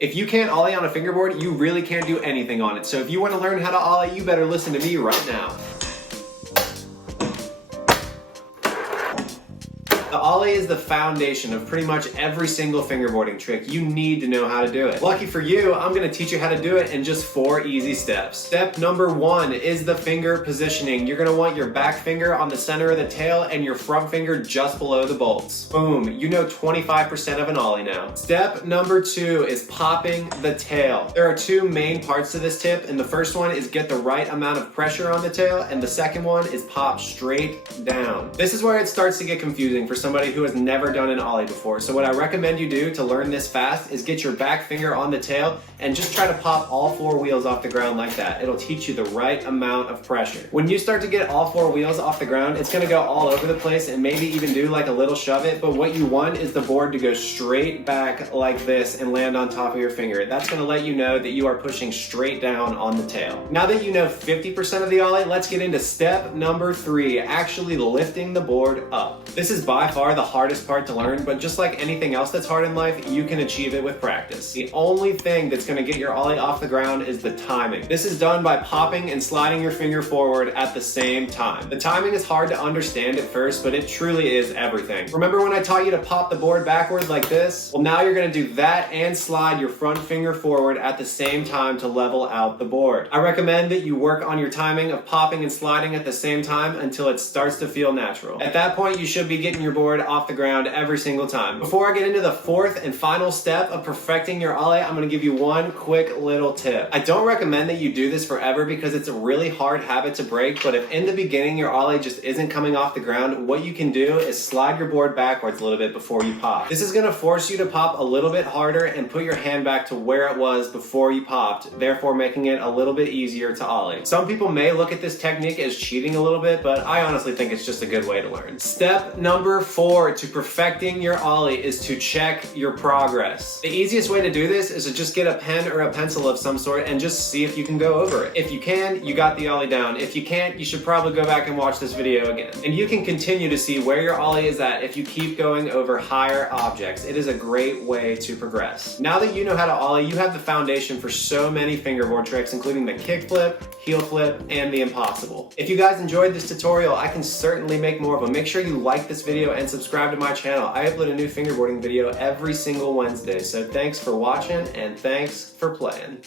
If you can't Ollie on a fingerboard, you really can't do anything on it. So if you want to learn how to Ollie, you better listen to me right now. The Ollie is the foundation of pretty much every single fingerboarding trick. You need to know how to do it. Lucky for you, I'm gonna teach you how to do it in just 4 easy steps. Step number 1 is the finger positioning. You're gonna want your back finger on the center of the tail and your front finger just below the bolts. Boom, you know 25% of an Ollie now. Step number 2 is popping the tail. There are 2 main parts to this tip, and the first one is get the right amount of pressure on the tail, and the second one is pop straight down. This is where it starts to get confusing for somebody who has never done an Ollie before. So what I recommend you do to learn this fast is get your back finger on the tail and just try to pop all 4 wheels off the ground like that. It'll teach you the right amount of pressure. When you start to get all 4 wheels off the ground, it's gonna go all over the place and maybe even do like a little shove it, but what you want is the board to go straight back like this and land on top of your finger. That's gonna let you know that you are pushing straight down on the tail. Now that you know 50% of the Ollie, let's get into step number 3, actually lifting the board up. This is by far the hardest part to learn, but just like anything else that's hard in life, you can achieve it with practice. The only thing that's gonna get your Ollie off the ground is the timing. This is done by popping and sliding your finger forward at the same time. The timing is hard to understand at first, but it truly is everything. Remember when I taught you to pop the board backwards like this? Well, now you're gonna do that and slide your front finger forward at the same time to level out the board. I recommend that you work on your timing of popping and sliding at the same time until it starts to feel natural. At that point, you should be getting your board off the ground every single time. Before I get into the 4th and final step of perfecting your Ollie, I'm gonna give you one quick little tip. I don't recommend that you do this forever because it's a really hard habit to break, but if in the beginning your Ollie just isn't coming off the ground, what you can do is slide your board backwards a little bit before you pop. This is gonna force you to pop a little bit harder and put your hand back to where it was before you popped, therefore making it a little bit easier to Ollie. Some people may look at this technique as cheating a little bit, but I honestly think it's just a good way to learn. Step number 4 to perfecting your Ollie is to check your progress. The easiest way to do this is to just get a pen or a pencil of some sort and just see if you can go over it. If you can, you got the Ollie down. If you can't, you should probably go back and watch this video again. And you can continue to see where your Ollie is at if you keep going over higher objects. It is a great way to progress. Now that you know how to Ollie, you have the foundation for so many fingerboard tricks, including the kick flip, heel flip, and the impossible. If you guys enjoyed this tutorial, I can certainly make more of them. Make sure you like this video and subscribe to my channel. I upload a new fingerboarding video every single Wednesday, so thanks for watching and thanks for playing.